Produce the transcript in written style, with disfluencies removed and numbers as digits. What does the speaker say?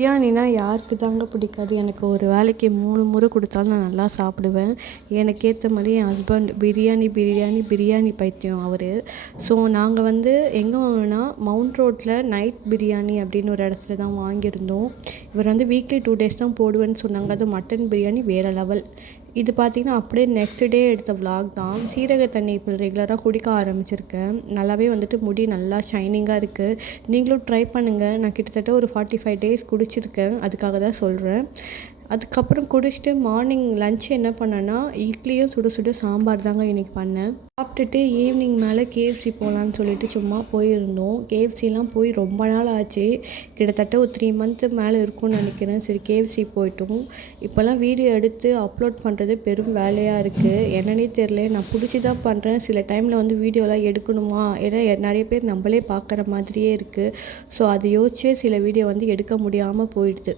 பிரியாணினா யாருக்கு தாங்க பிடிக்காது. எனக்கு ஒரு வேளைக்கு 3 முறை கொடுத்தாலும் நான் நல்லா சாப்பிடுவேன். எனக்கு ஏற்ற மாதிரி என் ஹஸ்பண்ட் பிரியாணி பிரியாணி பிரியாணி பைத்தியம் அவர். ஸோ நாங்கள் வந்து எங்கே வாங்கினோன்னா மவுண்ட் ரோட்டில் நைட் பிரியாணி அப்படின்னு ஒரு இடத்துல தான் வாங்கியிருந்தோம். இவர் வந்து வீக்லி 2 டேஸ் தான் போடுவேன்னு சொன்னாங்க. அது மட்டன் பிரியாணி வேறு லெவல். இது பார்த்திங்கன்னா அப்படியே நெக்ஸ்ட் டே எடுத்த விலாக் தான். சீரக தண்ணி இப்போ ரெகுலராக குடிக்க ஆரம்பிச்சிருக்கேன். நல்லாவே வந்துட்டு முடி நல்லா ஷைனிங்காக இருக்குது. நீங்களும் ட்ரை பண்ணுங்கள். நான் கிட்டத்தட்ட ஒரு 45 டேஸ் குடிச்சிருக்கேன். அதுக்காக தான் சொல்கிறேன். அதுக்கப்புறம் குடிச்சிட்டு மார்னிங் லன்ச் என்ன பண்ணேன்னா இட்லியும் சுட சுட சாம்பார் தாங்க இன்றைக்கி பண்ணேன். சாப்பிட்டுட்டு ஈவினிங் மேலே கேஎஃப்சி போகலான்னு சொல்லிட்டு சும்மா போயிருந்தோம். கேஎஃப்சிலாம் போய் ரொம்ப நாள் ஆச்சு. கிட்டத்தட்ட ஒரு 3 மந்த்து மேலே இருக்கும்னு நினைக்கிறேன். சரி கேஎஃப்சி போயிட்டோம். இப்போல்லாம் வீடியோ எடுத்து அப்லோட் பண்ணுறது பெரும் வேலையாக இருக்குது. என்னன்னே தெரில. நான் பிடிச்சி தான் பண்ணுறேன். சில டைமில் வந்து வீடியோலாம் எடுக்கணுமா, ஏன்னா நிறைய பேர் நம்மளே பார்க்குற மாதிரியே இருக்குது. ஸோ அதை யோசிச்சே சில வீடியோ வந்து எடுக்க முடியாமல் போயிடுது.